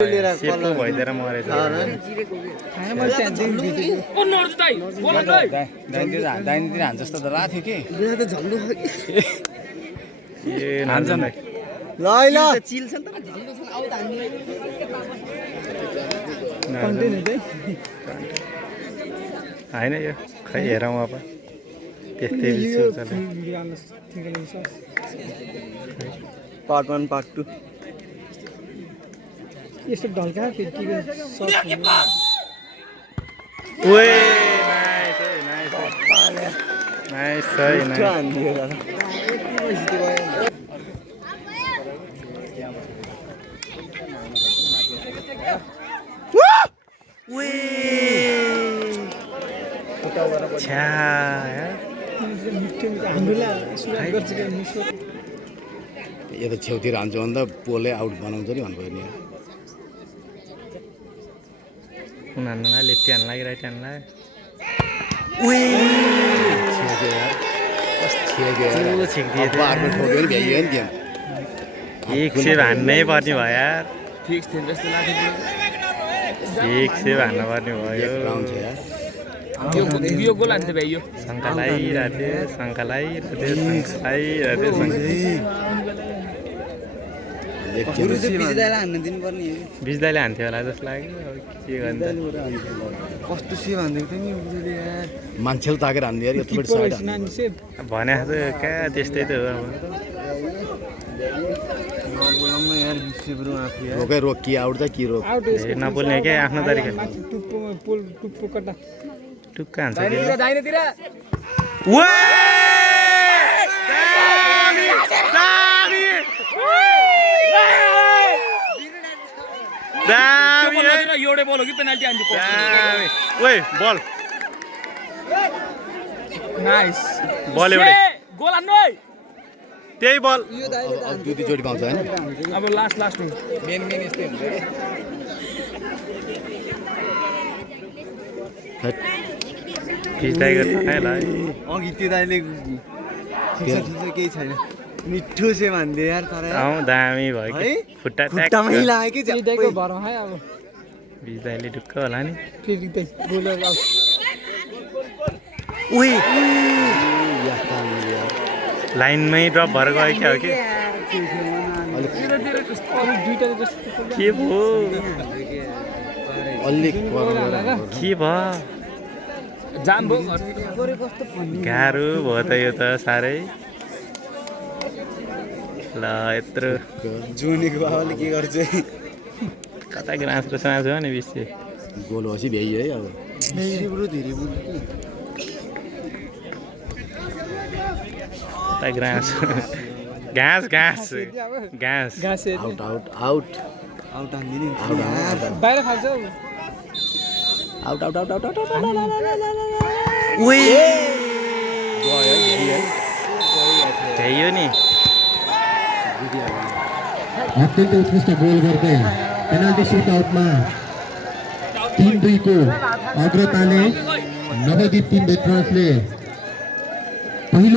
सेपो भइदिएर मरेछ दाइनीतिर हान्छ जस्तो त राख्यो कि होइन यो खै हेरौँ अब त्यस्तै पार्ट 1 पार्ट 2 यस्तो ढल्का ओए नाइस यो त छेउतिर हान्छ भने त पोलै आउट बनाउँछ नि भन्नुभयो नि उनीहरूलाई लेफ्टी हान्ला कि राइट हान्ला एक सेभ हान्नै पर्ने भयो यार फिक्स थियो जस्तो लाग्यो एक सेभ हान्न पर्ने भयो यो गोल हान्थ्यो भाइ यो शङ्का लगाइरहेको बिजदाले हान्थ्यो होला जस्तो लाग्यो के गर्नु कस्तो से भन्दैको थियो नि मान्छेले ताकेर हान्दियो यार यत्रो साइड भने त कहाँ त्यस्तै त हो बोलाउन यार बिसे ब्रो आफै यार रोकै रोक कि आउट त कि रोक नबोल्ने क्या आफ्नो तरिका टुप्पो कट्टा टुक्क हान्छ दाहिनेतिर एउटै बल हो कि पेनाल्टी हान्थ्यो ओए बल नाइस बल एउटै गोल हान्नु है त्यही बल दुई जोडी पाउँछ हैन अब लास्ट हो मेन यस्तै हुन्छ खिच्दै गर्छ ल अघि त्यो दाइले केही छैन मिठो से भन्दै यार तर दामी भयो कि खुट्टा खुट्टामै लाग्यो कि दिएको भरौँ है अब बिजदाले ढुक्क होला नि फेरि त्यही बोलर अब लाइनमै ड्रप भएर गयो क्या हो कि के भयो अलिक के भयो जाम भयो गाह्रो भयो त यो त साह्रै ल यत्रो जुनीको बाबाले के गर्छ कता ग्रास र साँझ हो नि बिस गोल होसी भ्याइ है अब धेरै कता ग्रास घाँस आउट आउट हान्दिने बाहिर फाल्छ आउट त्यही नि अत्यन्त उत्कृष्ट गोल गर्दै पेनाल्टी सुटआउटमा 3-2 को अग्रताले नवदीप टिम भेटरन्सले पहिलो